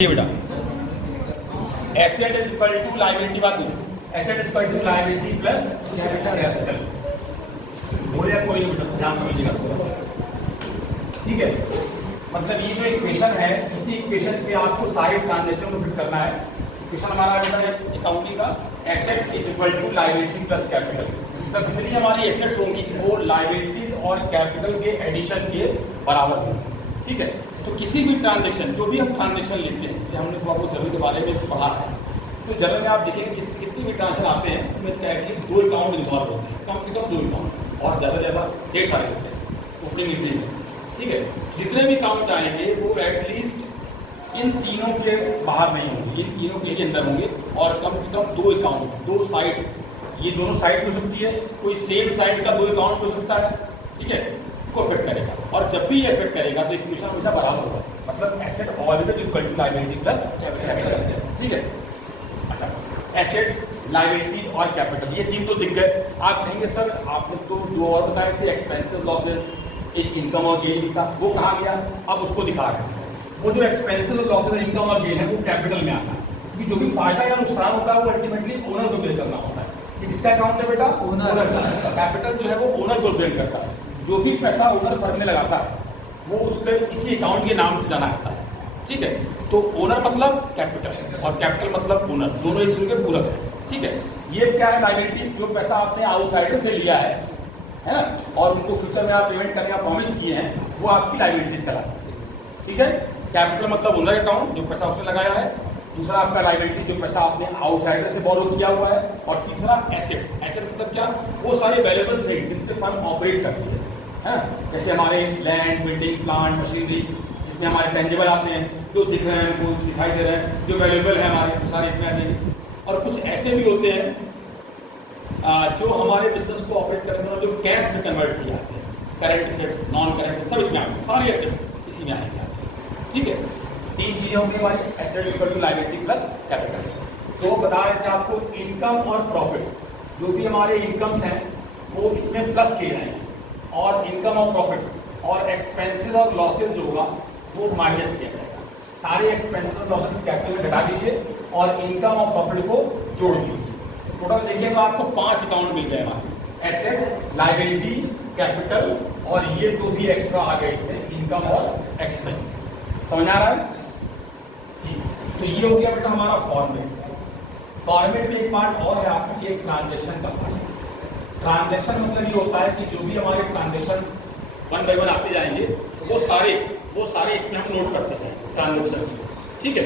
बेटा asset is equal to liability बात नहीं, asset is equal to liability plus capital. बोले कोई नहीं बेटा, ध्यान समझिएगा थोड़ा, ठीक है। मतलब ये जो इक्वेशन है, इसी इक्वेशन पे आपको सारे ट्रांजेक्शन को फिट करना है। इक्वेशन हमारा बेटा है अकाउंटिंग का, asset is equal to liability plus capital. मतलब जितनी हमारी एसेट्स होंगी वो लायबिलिटीज और कैपिटल के एडिशन के बराबर होंगी, ठीक है। तो किसी भी ट्रांजेक्शन, जो भी हम ट्रांजेक्शन लेते हैं, जैसे हमने थोड़ा बहुत जरूर के बारे में पढ़ा है, तो जनरल में आप देखेंगे कितनी भी ट्रांजेक्शन आते हैं तो एटलीस्ट 2 अकाउंट इन्वॉल्व होते हैं, कम से कम 2 अकाउंट, और ज़्यादा से ज़्यादा 1.5 सारे होते हैं ओपनिंग एंट्री में, ठीक है। जितने भी अकाउंट आएंगे वो एटलीस्ट इन तीनों के बाहर नहीं होंगे, इन तीनों के ही अंदर होंगे, और कम से कम 2 अकाउंट, 2 साइड, ये दोनों साइड हो सकती है, कोई सेम साइड का 2 अकाउंट हो सकता है, ठीक है, को इफेक्ट करेगा। और जब भी ये इफेक्ट करेगा तो इक्वेशन हमेशा बराबर होगा, मतलब asset always equal to liability plus capital, ठीक है। अच्छा, एसेट्स, लायबिलिटी और कैपिटल, ये 3 तो दिख गए। आप कहेंगे सर आपने तो 2 और बताए थे, एक्सपेंसेस लॉसेज, एक इनकम और गेन भी था, वो कहाँ गया? अब उसको दिखा रहे हैं। वो जो एक्सपेंसेस लॉसेज और इनकम और गेन है वो कैपिटल में आता है, क्योंकि जो भी फायदा या नुकसान होता है वो अल्टीमेटली ओनर को पे करना होता है। किसका अकाउंट है बेटा? ओनर का। कैपिटल जो है वो ओनर को पेड करता है। जो भी पैसा ओनर फर्म में लगाता है वो उस पर इसी अकाउंट के नाम से जाना आता है, ठीक है। तो ओनर मतलब कैपिटल और कैपिटल मतलब ओनर, दोनों एक दूसरे के पूरक है, ठीक है। ये क्या है? लायबिलिटी, जो पैसा आपने आउटसाइडर से लिया है ना, और उनको फ्यूचर में आप पेमेंट करने का प्रॉमिस किए हैं, वो आपकी लायबिलिटीज कहलाती है, ठीक है। कैपिटल मतलब ओनर अकाउंट, जो पैसा उसने लगाया है। दूसरा आपका लायबिलिटी, जो पैसा आपने आउटसाइडर से बोरो किया हुआ है। और तीसरा एसेट्स, एसेट मतलब क्या? वो सारे वैल्यूएबल थिंग्स जिनसे फर्म ऑपरेट करती है ना, जैसे हमारे लैंड, बिल्डिंग, प्लांट, मशीनरी, जिसमें हमारे टेंजिबल आते हैं, जो दिख रहे हैं, वो दिखाई दे रहे हैं, जो वैल्यूएबल है हमारे, वो सारे इसमें आ जाएंगे। और कुछ ऐसे भी होते हैं जो हमारे बिजनेस को ऑपरेट करने के बाद जो कैश में कन्वर्ट किए जाते हैं, करेंट एसेट्स, नॉन करेंट, सब इसमें आते हैं, सारे एसेट्स इसी में आएंगे आपके, ठीक है। 3 चीजें होंगी हमारी, asset equal to liability plus capital. तो बता रहे थे आपको इनकम और प्रॉफिट, जो भी हमारे इनकम्स हैं वो इसमें प्लस किए जाएंगे, और इनकम और प्रॉफिट और एक्सपेंसेस और लॉसेज जो होगा वो माइनस किया जाएगा। सारे एक्सपेंसेस और लॉसेज कैपिटल में घटा दीजिए और इनकम और प्रॉफिट को जोड़ दीजिए। टोटल देखिए तो आपको 5 अकाउंट मिल गए हमारे, एसेट, लायबिलिटी, कैपिटल, और ये 2 भी एक्स्ट्रा आ गए इसमें, इनकम और एक्सपेंस। समझ आ रहा है? ठीक, तो ये हो गया बेटा हमारा फॉर्मेट। फॉर्मेट में एक पार्ट और है आपको, ये ट्रांजेक्शन का पार्ट है। ट्रांजेक्शन मतलब ये होता है कि जो भी हमारे ट्रांजेक्शन 1 बाय 1 आते जाएंगे, वो सारे इसमें हम नोट करते हैं ट्रांजेक्शन, ठीक है।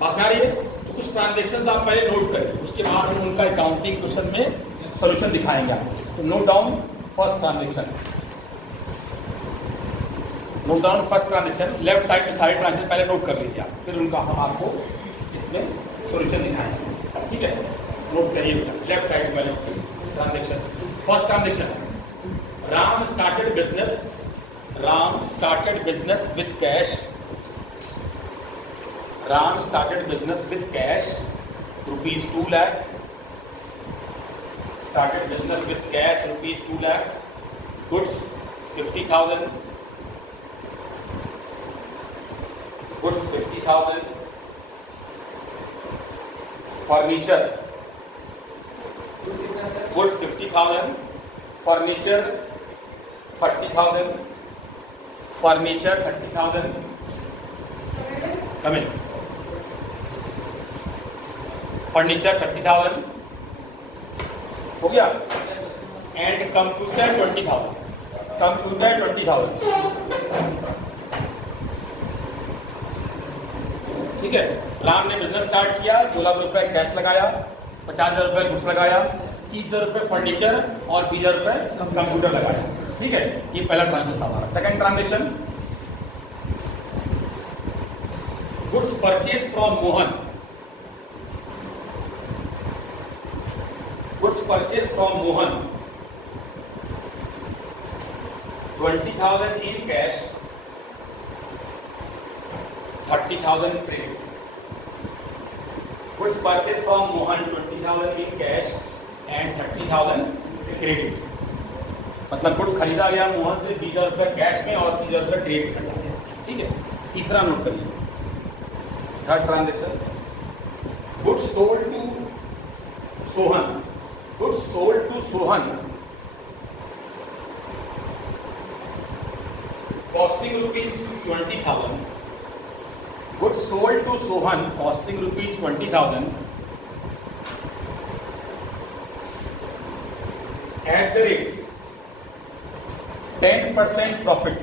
पास में आ रही है? तो कुछ ट्रांजेक्शन आप पहले नोट करें, उसके बाद हम उनका अकाउंटिंग क्वेश्चन में सोल्यूशन दिखाएंगे आपको। तो note down first transaction, note down first transaction, left side में सारे ट्रांजेक्शन पहले नोट कर लीजिए आप, फिर उनका हम आपको इसमें सोल्यूशन दिखाएंगे, ठीक है। नोट करिए बेटा, लेफ्ट साइड में transaction. First transaction, Ram started business with cash, Ram started business with cash rupees 2 lakh, started business with cash rupees 2 lakh, goods 50,000, goods 50,000, furniture goods 50,000, furniture 30,000, furniture 30,000, come in, furniture 30,000 हो गया, एंड कंप्यूटर 20,000, कंप्यूटर 20,000, ठीक है। राम ने business start किया, 2 लाख रुपए cash लगाया, 50,000 रुपए goods लगाया, 30,000 रुपए फर्नीचर और 20,000 रुपए कंप्यूटर लगाया, ठीक है। ये पहला ट्रांजेक्शन था हमारा। Second transaction, goods purchase from Mohan, goods purchase from Mohan 20,000 in cash, 30,000 credit. Goods purchase from Mohan 20,000 in cash and 30,000 credit. मतलब गुड्स खरीदा गया मोहन से 20,000 रुपये कैश में और 30,000 रुपये क्रेडिट कर दिया, ठीक है। तीसरा नोट करिए, third transaction, goods sold to Sohan, goods sold to Sohan costing rupees 20,000, goods sold to Sohan costing rupees 20,000 at the rate 10% profit,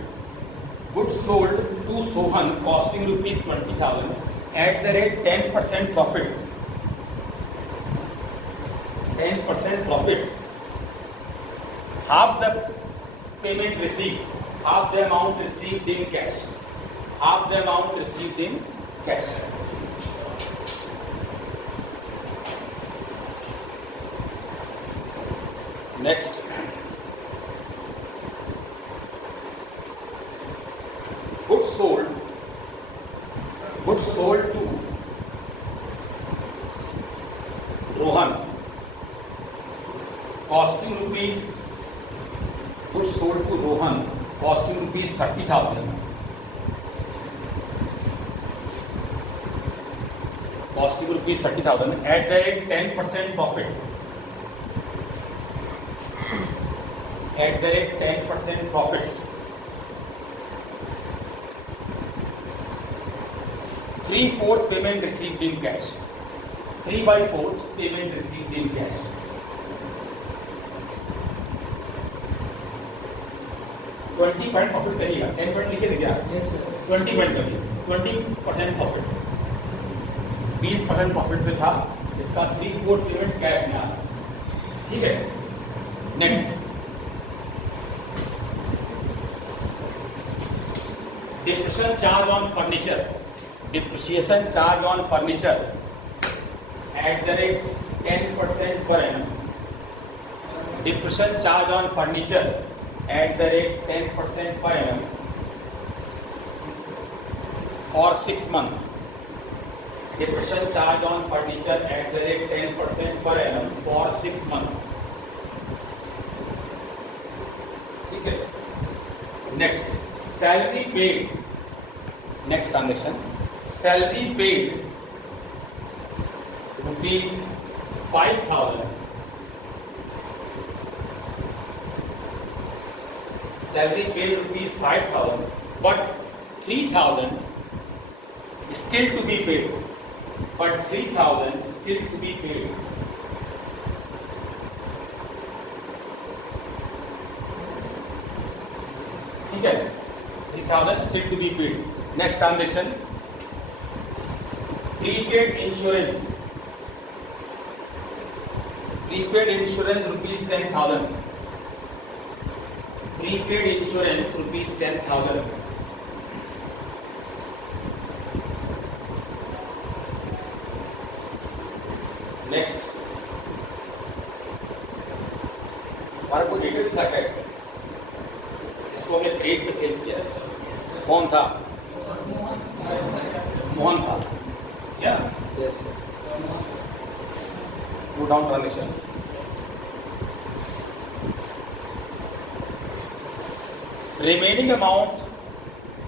goods sold to Sohan costing rupees 20,000 at the rate 10% profit, 10% profit, half the payment received, half the amount received in cash, half the amount received in cash. Next, goods sold to Rohan costing rupees, goods sold to Rohan costing rupees 30,000, costing rupees 30,000 at the rate 10% profit, at the rate 10% profit, 3/4 payment received in cash, 3/4 payment received in cash. 20% profit करिएगा, 10% लिखे थे क्या? Yes sir. 20% करिए, 20% profit, 20% profit पे था, इसका 3/4 payment cash में आ रहा है, ठीक है। Next, depreciation charge on furniture, depreciation charge on furniture at the rate 10% per annum, depreciation charge on furniture at the rate 10% per annum for 6 months, depreciation charge on furniture at the rate 10% per annum for 6 months, ठीक है। Next, salary paid, next transaction, salary paid rupees 5,000, salary paid rupees 5,000, but 3,000 still to be paid, but 3,000 still to be paid. ठीक है, 3,000 still to be paid. Next transaction, prepaid insurance, prepaid insurance rupees 10,000, prepaid insurance rupees 10,000. Next, हमारा कोई detail था क्या इसका? इसको हमने credit पे सेल किया है। कौन था? मोहन था, या? Yes sir. Put down transaction. Remaining amount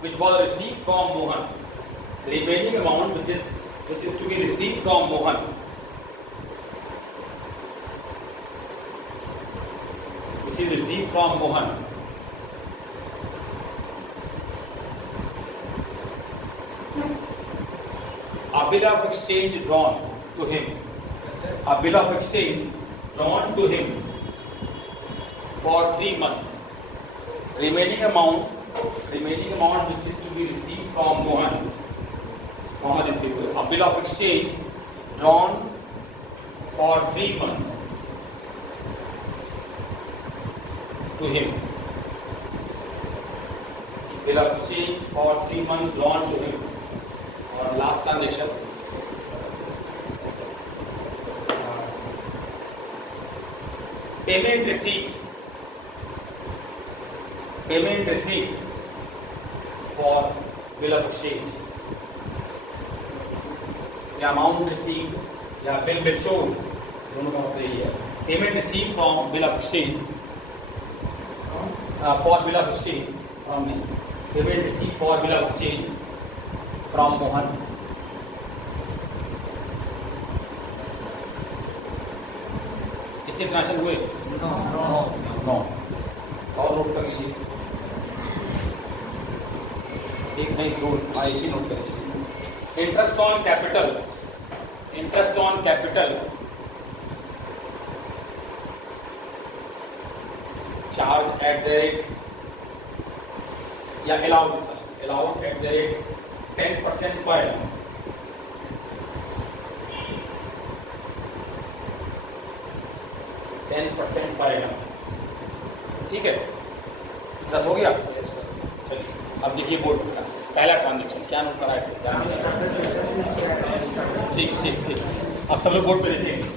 which was received from Mohan, remaining amount which is to be received from Mohan, which is received from Mohan, a bill of exchange drawn to him, a bill of exchange drawn to him for 3 months. Remaining amount which is to be received from Mohan, a bill of exchange drawn for 3 months to him. Bill of exchange for 3 months drawn to him. और last transaction, payment receive for bill of exchange, या amount receive या bill बेचोड, दोनों का मतलब यही है। Payment receive from bill of exchange, for bill of exchange from me, payment receive for bill of exchange from Mohan कितने transaction हुए? 9। और नोट कर लीजिए, एक नहीं 2, एक ही नोट करिए। Interest on capital, interest on capital charge at the rate या allowed at the rate 10% per annum, per annum, ठीक है। 10 हो गया। चलिए अब देखिए बोर्ड का पहला ट्रांजेक्शन क्या नोट करा है? ठीक ठीक ठीक, अब सब लोग बोर्ड पे देखेंगे।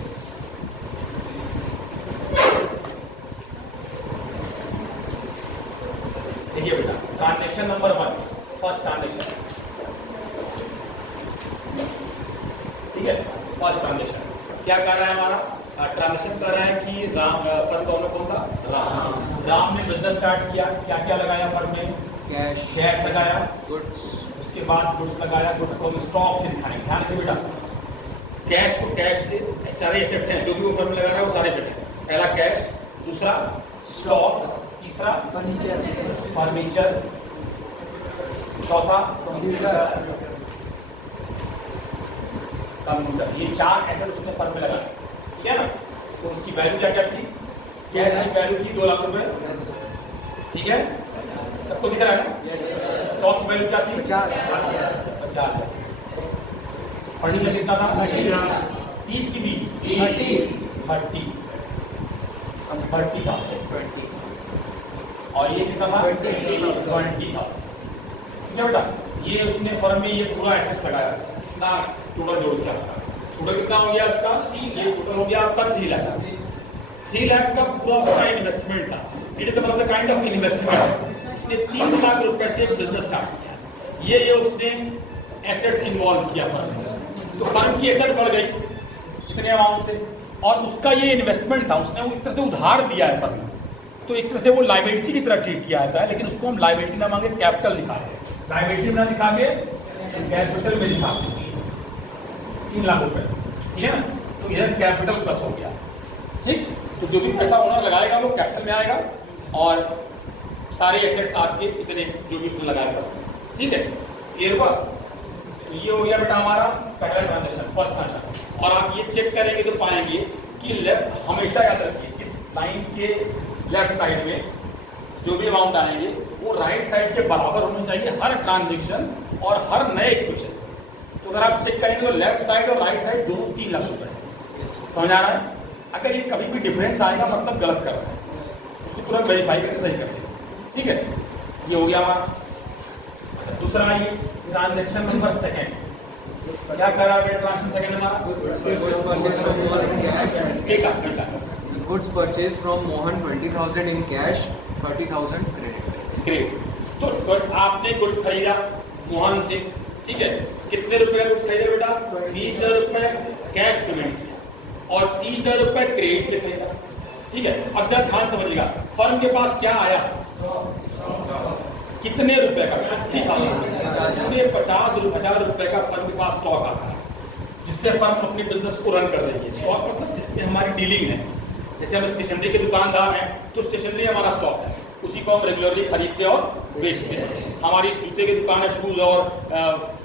देखिए बेटा, ट्रांजेक्शन नंबर 1, फर्स्ट ट्रांजेक्शन, ठीक है। फर्स्ट ट्रांजेक्शन क्या कर रहा है हमारा? ट्रांजेक्शन कर रहा है कि फर्म का ओनर कौन था? राम ने बिजनेस स्टार्ट किया। क्या क्या लगाया फर्म में? कैश लगाया, गुड्स, उसके बाद गुड्स लगाया। गुड्स को हम स्टॉक से दिखाएंगे। ध्यान रखिए बेटा, कैश को कैश से, सारे एसेट्स हैं जो भी वो फर्म में लगा रहा है वो सारे एसेट हैं। पहला कैश, दूसरा स्टॉक, तीसरा फर्नीचर, चौथा कंप्यूटर। ये 4 एसेट उसने फर्म में लगाए, ठीक है ना। तो उसकी वैल्यू क्या क्या थी? कैश की वैल्यू थी 2 लाख रुपए, ठीक है, सबको दिख रहा है ना। स्टॉक की वैल्यू क्या थी? 50,000। फर्नीचर कितना था? 30 की 20, 30,000। और ये कितना था? 20,000, ठीक है बेटा। ये उसने फर्म में ये पूरा एसेट लगाया, कितना टोटल जोड़ दिया, टोटल कितना हो गया इसका? ये टोटल हो गया आपका 3 लाख। 3 लाख का पूरा उसका इन्वेस्टमेंट था। इट इज मतलब काइंड ऑफ इन्वेस्टमेंट। उसने 3 लाख रुपए से एक बिजनेस स्टार्ट किया। ये उसने एसेट्स इन्वॉल्व किया फर्म में, तो फर्म की एसेट बढ़ गई इतने अमाउंट से, और उसका ये इन्वेस्टमेंट था, उसने वो एक तरह से उधार दिया है फर्म में, तो एक तरह से वो लायबिलिटी की तरह ट्रीट किया जाता है। लेकिन उसको हम लायबिलिटी ना मांगे कैपिटल दिखाते हैं, लायबिलिटी में ना दिखा के कैपिटल में दिखाते हैं। 3 लाख रुपए, ठीक है ना। तो इधर कैपिटल प्लस हो गया, ठीक। तो जो भी पैसा ओनर लगाएगा वो कैपिटल में आएगा, और सारे एसेट्स आपके इतने जो भी उसने लगाया था, ठीक है। क्लियर हुआ? तो ये हो गया बेटा हमारा पहला ट्रांजेक्शन, फर्स्ट ट्रांजेक्शन। और आप ये चेक करेंगे तो पाएंगे कि लेफ्ट, हमेशा याद रखिए इस लाइन के लेफ्ट साइड में जो भी अमाउंट आएंगे वो राइट साइड के बराबर होना चाहिए हर ट्रांजेक्शन और हर नए इक्वेशन। तो अगर आप चेक करेंगे तो लेफ्ट साइड और राइट साइड दोनों 3 लाख रुपए, समझ आ रहा है? अगर ये कभी भी डिफरेंस आएगा मतलब गलत कर रहा है, उसको तुरंत वेरीफाई करके सही कर दें, ठीक है। ये हो गया हमारा। अच्छा, दूसरा ये ट्रांजेक्शन नंबर 2, क्या कर रहा है ट्रांजेक्शन सेकंड हमारा? Goods purchased from Mohan 20,000 in cash, 30,000 credit. तो आपने गुड्स खरीदा मोहन से, ठीक है। कितने रुपए का गुड्स खरीदा बेटा? 20,000 रुपए कैश पेमेंट किया और 30,000 रुपए क्रेडिट पे खरीदा, ठीक है। अब जरा ध्यान समझिएगा, फर्म के पास क्या आया? कितने रुपए का? 50,000 पूरे 50,000 रुपए का फर्म के पास स्टॉक आता है, जिससे फर्म अपने बिजनेस को रन कर रही है। स्टॉक मतलब जिसमें हमारी डीलिंग है। जैसे हम स्टेशनरी के दुकानदार हैं तो स्टेशनरी हमारा स्टॉक है, उसी को हम रेगुलरली खरीदते और बेचते हैं। हमारी जूते की दुकान है, शूज और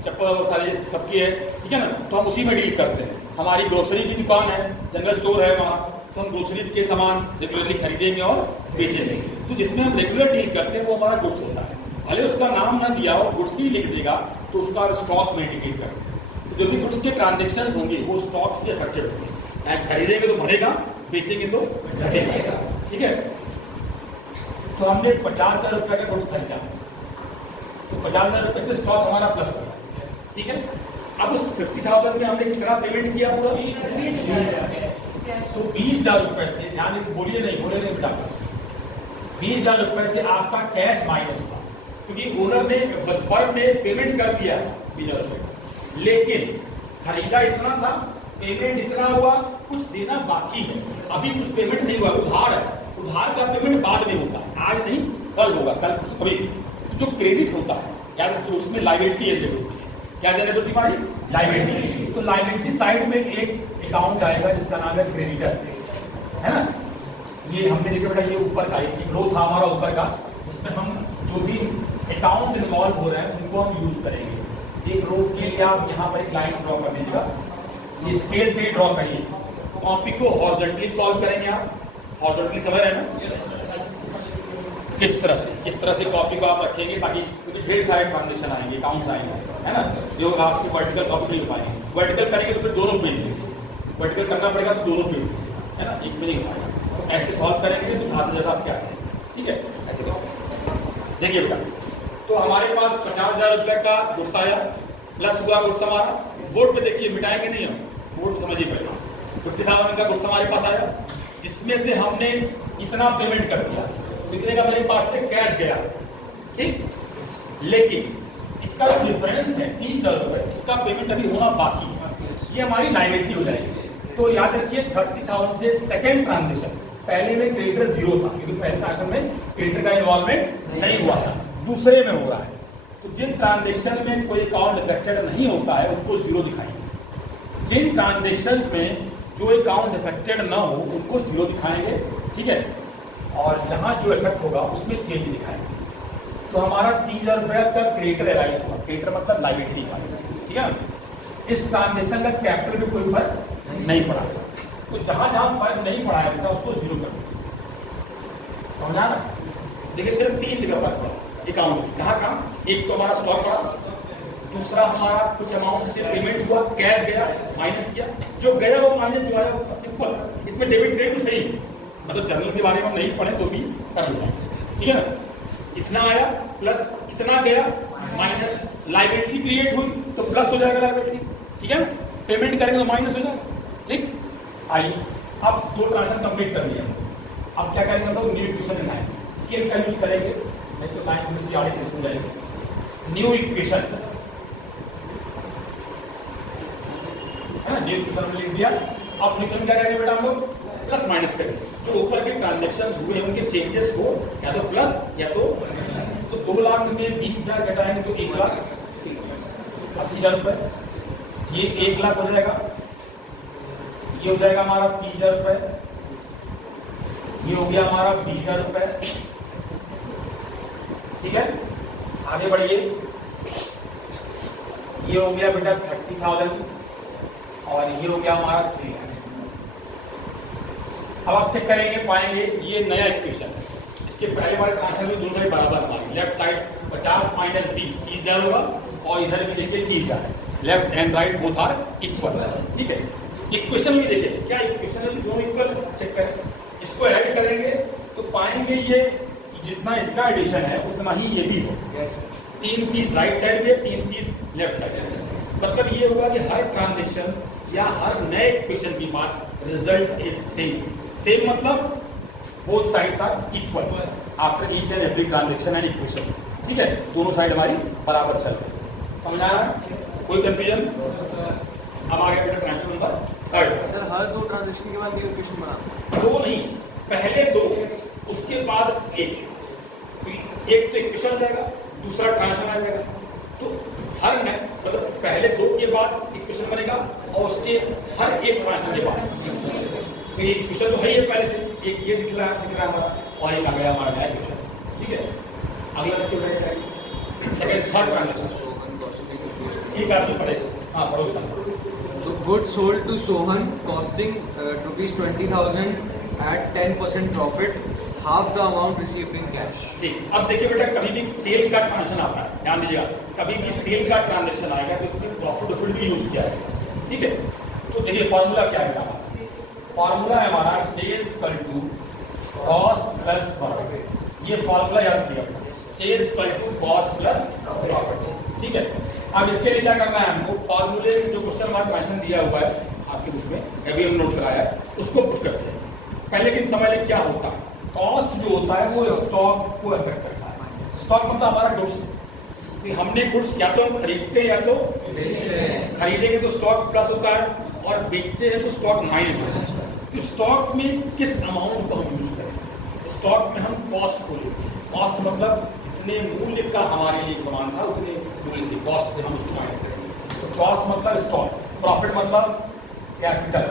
चप्पल और सारी सबकी है, ठीक है ना, तो हम उसी में डील करते हैं। हमारी ग्रोसरी की दुकान है, जनरल स्टोर है हमारा, तो हम ग्रोसरीज के सामान रेगुलरली खरीदेंगे और बेचेंगे। तो जिसमें हम रेगुलर डील करते हैं वो हमारा गुड्स होता है। भले उसका नाम ना दिया हो, गुड्स ही लिख देगा तो उसका स्टॉक में इंडिकेट करते हैं। तो जो भी गुड्स के ट्रांजेक्शन होंगे वो स्टॉक से अफेक्टेड होंगे। खरीदेंगे तो बढ़ेगा, बेचेंगे तो घटेगा, ठीक है। तो हमने 50,000 रुपए का गुड्स खरीदा, तो 50,000 रुपए से स्टॉक हमारा प्लस हो गया, ठीक है। अब उस 50,000 में हमने कितना पेमेंट किया? पूरा 20,000। तो 20,000 रुपए से, ध्यान बोलिए नहीं बेटा, 20,000 रुपए से आपका कैश माइनस हुआ, क्योंकि ओनर ने, फर्म ने पेमेंट कर दिया 20,000 रुपए, लेकिन खरीदा इतना था, पेमेंट इतना हुआ, कुछ देना बाकी है, अभी कुछ पेमेंट नहीं हुआ, उधार है। उधार का पेमेंट बाद में होता है, आज नहीं कल होगा, कल कभी। जो क्रेडिट होता है याद रखिए, उसमें लायबिलिटी जनरेट होती है। क्या जनरेट होती है हमारी? लायबिलिटी। तो लायबिलिटी साइड में एक अकाउंट आएगा जिसका नाम है क्रेडिटर, है ना। ये हमने देखा बेटा, ये ऊपर का एक रो था हमारा ऊपर का, जिसमें हम जो भी अकाउंट इन्वॉल्व हो रहे हैं उनको हम यूज करेंगे। एक रो के लिए आप यहाँ पर एक लाइन ड्रॉ कर दीजिएगा, ये स्केल से ड्रॉ करिए। टॉपिक को हॉरिजॉन्टली सॉल्व करेंगे आप, हॉरिजॉन्टली समझ रहे हैं ना, किस तरह से कॉपी को आप रखेंगे, ताकि क्योंकि ढेर सारे ट्रांजेक्शन आएंगे, अकाउंट्स आएंगे, है ना, जो आपको वर्टिकल कॉपी नहीं हो पाएंगे। वर्टिकल करेंगे तो फिर दोनों पेज लीजिए, वर्टिकल करना पड़ेगा तो दोनों पेज, है ना, एक में नहीं हो पाएगा। ऐसे सॉल्व करेंगे तो आधा ज़्यादा आप क्या है, ठीक है, ऐसे करेंगे। देखिए बेटा, तो हमारे पास 50,000 रुपये का गुड्स आया, प्लस हुआ गुड्स हमारा, बोर्ड पे देखिए, मिटाएंगे नहीं हम, बोर्ड पे समझिए पहले। 50,000 का गुड्स हमारे पास आया, जिसमें से हमने इतना पेमेंट कर दिया, इतने का मेरे पास से कैश गया, ठीक। लेकिन इसका जो डिफरेंस है 30,000 रुपये, इसका पेमेंट अभी होना बाकी है, ये हमारी लायबिलिटी हो जाएगी। तो याद रखिए 30,000 से सेकेंड ट्रांजेक्शन, पहले में क्रेडिटर 0 था, क्योंकि पहले ट्रांजेक्शन में क्रेडिटर का इन्वॉल्वमेंट नहीं हुआ था, दूसरे में हो रहा है। तो जिन ट्रांजेक्शन में कोई अकाउंट अफेक्टेड नहीं होता है उनको 0 दिखाएंगे, जिन ट्रांजेक्शन में जो अकाउंट अफेक्टेड ना हो उनको 0 दिखाएंगे, ठीक है, और जहां जो इफेक्ट होगा उसमें चेंज दिखाएंगे। तो हमारा 30,000 रुपये का क्रेडिटर एराइज हुआ, क्रेडिटर मतलब लायबिलिटी हमारी, ठीक है ना। इस ट्रांजेक्शन का कैपिटल में कोई फर्क नहीं पड़ा, तो जहां जहां फर्क नहीं पड़ा है बेटा उसको 0 कर दो, समझा ना। देखिए सिर्फ 3 जगह फर्क पड़ा अकाउंट, कहाँ, एक तो हमारा स्टॉक पड़ा, दूसरा हमारा कुछ अमाउंट से पेमेंट हुआ, कैश गया, माइनस किया, जो गया वो माइनस जो आया वो सिंपल, इसमें डेबिट क्रेडिट कुछ नहीं, मतलब जर्नल के बारे में नहीं पढ़े तो भी कर लेंगे, ठीक है ना। इतना आया प्लस इतना गया माइनस, लायबिलिटी क्रिएट हुई तो प्लस हो जाएगा लायबिलिटी, ठीक है ना, पेमेंट करेंगे तो माइनस हो जाएगा, ठीक। आइए अब 2 ट्रांजेक्शन कंप्लीट कर लिया, अब क्या करेंगे हम लोग, न्यू इक्वेशन बनाएंगे, स्केल का यूज करेंगे, नहीं तो लाइन में से आगे हो जाएगी। न्यू इक्वेशन है ना, न्यू इक्वेशन में लिख दिया। अब निकल क्या करेंगे बेटा हम लोग, प्लस माइनस करेंगे, जो ऊपर के ट्रांजेक्शन हुए हैं उनके चेंजेस को या तो प्लस या तो 2 लाख में 20,000 घटाएंगे तो 1,80,000 रुपये, ये 1 लाख हो जाएगा, ये हो जाएगा हमारा 30,000 रुपये, ये हो गया हमारा 20,000 रुपये, ठीक है। आगे बढ़िए, ये हो गया बेटा 30,000 और ये हो गया हमारा 3,00,000। अब आप चेक करेंगे पाएंगे ये नया इक्वेशन है, इसके पहले वाले ट्रांजेक्शन में दोनों तरफ बराबर हमारी, लेफ्ट साइड 50 माइनस 20 30,000 होगा, और इधर भी देखिए 30,000, left and right both are equal, ठीक है। इक्वेशन भी देखिए क्या इक्वेशन है, दोनों इक्वल, चेक करें, इसको ऐड करेंगे तो पाएंगे ये जितना इसका एडिशन है उतना ही ये भी हो, 330 राइट साइड में 330 लेफ्ट साइड में, मतलब ये होगा कि हर ट्रांजेक्शन या हर नए इक्वेशन की बात रिजल्ट इज सेम मतलब both sides are equal after each and every transaction and equation, ठीक है, दोनों साइड हमारी बराबर चल रही है, समझ आ रहा है, कोई कंफ्यूजन। अब आगे बेटा ट्रांजेक्शन नंबर 3 सर, हर 2 ट्रांजेक्शन के बाद न्यू इक्वेशन बनाना, 2 नहीं, पहले 2 उसके बाद 1 तो इक्वेशन आ जाएगा, दूसरा ट्रांजेक्शन आ जाएगा, तो हर नए मतलब पहले 2 के बाद इक्वेशन बनेगा और उसके हर एक ट्रांजेक्शन के बाद ये इक्वेशन तो है ही पहले से, एक ये दिख रहा है हमारा और एक आ गया हमारा नया इक्वेशन, ठीक है। अगला देखिए सेकंड थर्ड ट्रांजेक्शन, ये करनी पड़ेगा, हाँ पढ़ो सर। तो good sold to Sohan costing ₹20,000 at 10% profit, half the amount received in cash. ठीक, अब देखिए बेटा कभी भी सेल का ट्रांजेक्शन आता है, ध्यान दीजिएगा, कभी भी सेल का ट्रांजेक्शन आएगा तो उसमें प्रॉफिट भी यूज किया जाएगा, ठीक है। तो देखिए फॉर्मूला क्या है, फॉर्मूला है हमारा sales equal to cost plus profit, ये फॉर्मूला याद रखिएगा, sales equal to cost plus profit, ठीक है। अब इसके लिए क्या करना है हमको, फॉर्मूले में जो क्वेश्चन हमारा क्वेश्चन दिया हुआ है आपके बुक में, अभी हम नोट कराया है, उसको पुट करते हैं। पहले लेकिन समझ लें क्या होता है, कॉस्ट जो होता है वो स्टॉक को अफेक्ट करता है, स्टॉक मतलब हमारा गुड्स, हमने गुड्स या तो खरीदते हैं या तो बेचते हैं, खरीदेंगे तो स्टॉक प्लस होता है और बेचते हैं तो स्टॉक माइनस होता है। तो स्टॉक में किस अमाउंट को हम यूज करें, स्टॉक में हम कॉस्ट को लेते हैं, कॉस्ट मतलब जितने मूल्य का हमारे लिए सामान था उतने मूल्य से कॉस्ट से हम उसको माइनस करेंगे, तो कॉस्ट मतलब स्टॉक, प्रॉफिट मतलब कैपिटल,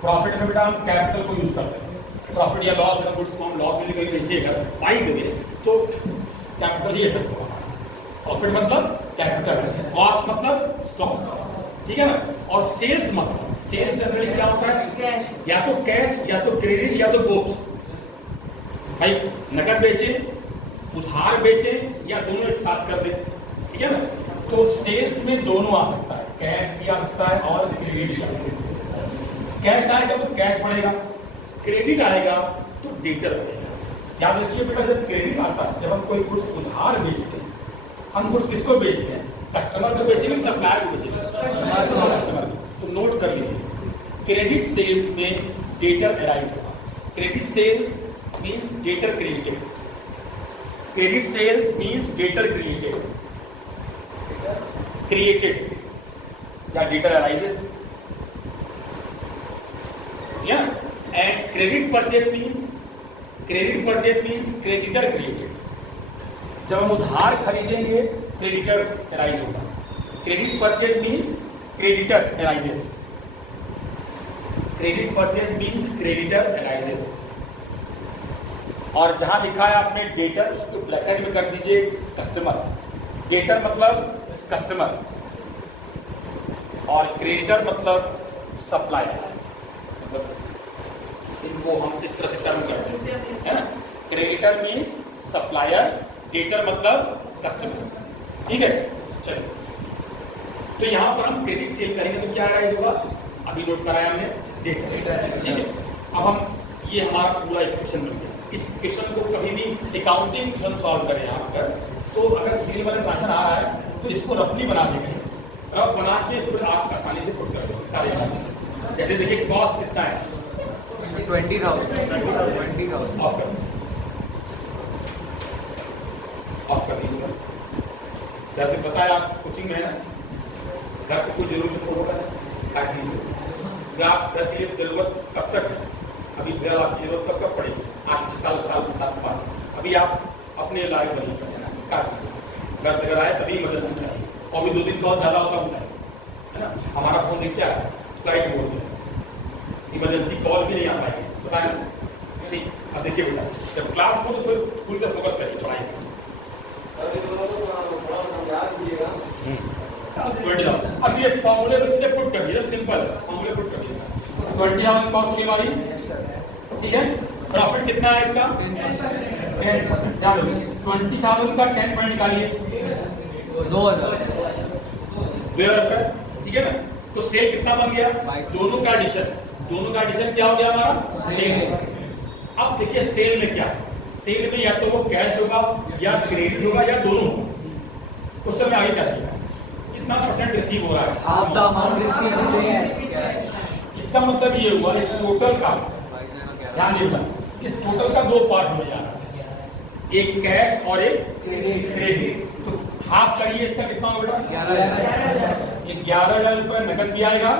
प्रॉफिट में बेटा हम कैपिटल को यूज करते हैं, प्रॉफिट या लॉस अगर गुड्स को हम लॉस में कहीं बेचिएगा पाई देंगे तो कैपिटल ही इफेक्ट होगा। प्रॉफिट मतलब कैपिटल, कॉस्ट मतलब स्टॉक, ठीक है ना। और सेल्स मतलब, सेल्स जनरली क्या होता है, या तो कैश या तो क्रेडिट या तो बोथ। भाई नकद बेचे, उधार बेचे या दोनों एक साथ कर दे, ठीक है ना। तो सेल्स में दोनों आ सकता है, कैश भी आ सकता है और क्रेडिट भी आ सकता है। कैश आएगा तो कैश बढ़ेगा, क्रेडिट आएगा तो डेटर बढ़ेगा। याद रखिए बेटा, जब क्रेडिट आता है, जब हम कोई गुड्स उधार बेचते हैं, हम गुड्स किसको बेचते हैं, कस्टमर को बेचेंगे, सप्लायर को बेचेंगे, कस्टमर को। तो नोट कर लीजिए, क्रेडिट सेल्स में डेटर अराइज होगा। Credit sales means debtor created, credit sales means debtor created या डेटर अराइजेस, या and credit purchase means creditor created. जब हम उधार खरीदेंगे क्रेडिटर अराइज होगा। Credit purchase means creditor arises, credit purchase means creditor arises. और जहां लिखा है आपने डेटर, उसको ब्रैकेट में कर दीजिए कस्टमर। डेटर मतलब कस्टमर और क्रेडिटर मतलब सप्लायर। मतलब इनको हम इस तरह से टर्म करते हैं, है ना। क्रेडिटर मींस सप्लायर, डेटर मतलब कस्टमर, ठीक है। चलिए, तो यहां पर हम क्रेडिट सेल करेंगे तो क्या राइज होगा, अभी नोट कराया हमने, डेटर, ठीक है। अब हम, ये हमारा पूरा इक्वेशन बन गया। इस क्वेश्चन को कभी भी अकाउंटिंग क्वेश्चन सॉल्व करें यहाँ पर, तो अगर सेल वाला ट्रांजेक्शन आ रहा है तो इसको रफली बना देंगे, रफ बना के फिर आप आसानी से पुट कर सकते सारे। जैसे देखिए कॉस्ट कितना है, 20,000 ऑफ कर दीजिएगा। जैसे पता है आप कोचिंग में है ना, घर से कुछ जरूरत होगा काट दीजिए। आप घर के लिए जरूरत कब तक है, अभी फिलहाल आपकी जरूरत कब पड़ेगी, आज से साल बाद। अभी आप अपने लायक बनी कर देना, काट दीजिए। घर से अगर आए तभी मदद चाहिए, और भी 2 दिन बहुत ज़्यादा होता है ना। हमारा फोन देखते है फ्लाइट मोड में, इमरजेंसी कॉल भी नहीं आ पाएगी, पता है ना। ठीक, अब देखिए बेटा, जब क्लास हो तो फिर पूरी तरह फोकस करिए पढ़ाई में। 20,000, अब ये फॉर्मूले में सीधे पुट कर दिया, सिंपल फॉर्मूले पुट कर दिया। 20,000 कॉस्ट होगी हमारी, ठीक है। प्रॉफिट कितना है इसका, 10%। ध्यान दो, 20,000 का 10% निकालिए, 2,000 रुपए, ठीक है ना। तो सेल कितना बन गया, दोनों का एडिशन क्या हो गया हमारा, सेल। अब देखिए सेल में क्या है, सेल में या तो वो कैश होगा या क्रेडिट होगा या दोनों होगा। उस समय आगे क्या कितना परसेंट रिसीव हो रहा है, half the amount received। इसका मतलब ये हुआ इस टोटल का, ध्यान दीजिएगा, इस टोटल का 2 पार्ट होने जा रहा है, एक कैश और एक क्रेडिट। तो हाफ करिए, इसका कितना होगा, 11,000। ये 11,000 रुपए नकद भी आएगा,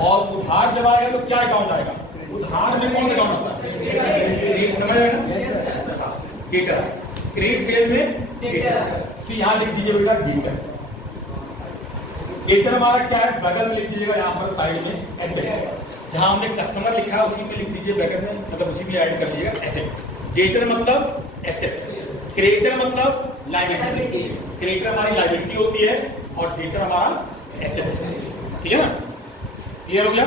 और उधार जब आएगा तो क्या अकाउंट आएगा, उधार में कौन अकाउंट आता है, क्रेडिट, समझ रहे ना, डेटर। क्रेडिट सेल में डेटर, तो यहाँ लिख दीजिए बेटा डेटर। डेटर हमारा क्या है, बगल में लिख दीजिएगा यहाँ पर साइड में एसेट, जहां हमने कस्टमर लिखा है उसी में लिख दीजिए ब्रैकेट में, मतलब उसी में ऐड कर लीजिएगा एसेट। डेटर मतलब एसेट, क्रेडिटर मतलब लायबिलिटी। क्रेडिटर हमारी लायबिलिटी होती है और डेटर हमारा एसेट है, ठीक है ना। क्लियर हो गया।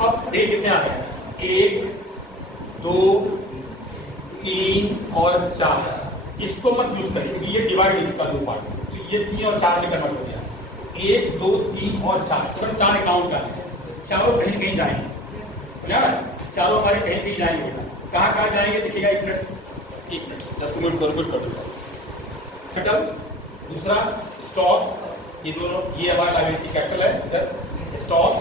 अब देखिए कितने आ गए, 1, 2, 3 और 4। इसको मत यूज करिए क्योंकि ये डिवाइड हो चुका 2 पार्ट, तो ये 3 और 4 में कन्वर्ट हो गया। 1, 2, 3 और 4, 4 अकाउंट का, चारों कहीं कहीं जाएंगे, समझा ना। चारों हमारे कहीं कहीं जाएंगे बेटा, कहाँ कहाँ जाएंगे देखिएगा। 1 मिनट 10 मिनट कर दूंगा। खटल, दूसरा स्टॉक, ये दोनों, ये हमारा लायबिलिटी कैपिटल है, स्टॉक